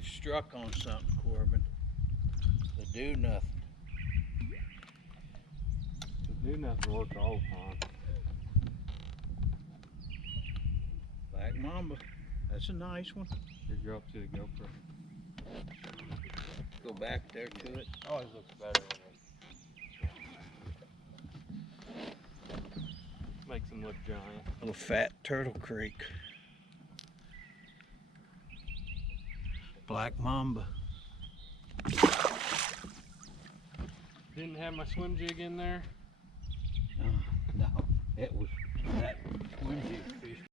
You've struck on something, Corbin. To do nothing. To do nothing works all the time. Black mamba. That's a nice one. Here, go up to the GoPro. Go back there to it. Always looks better when it makes them look giant. Little fat Turtle Creek. Black mamba. Didn't have my swim jig in there. No, it was that swim jig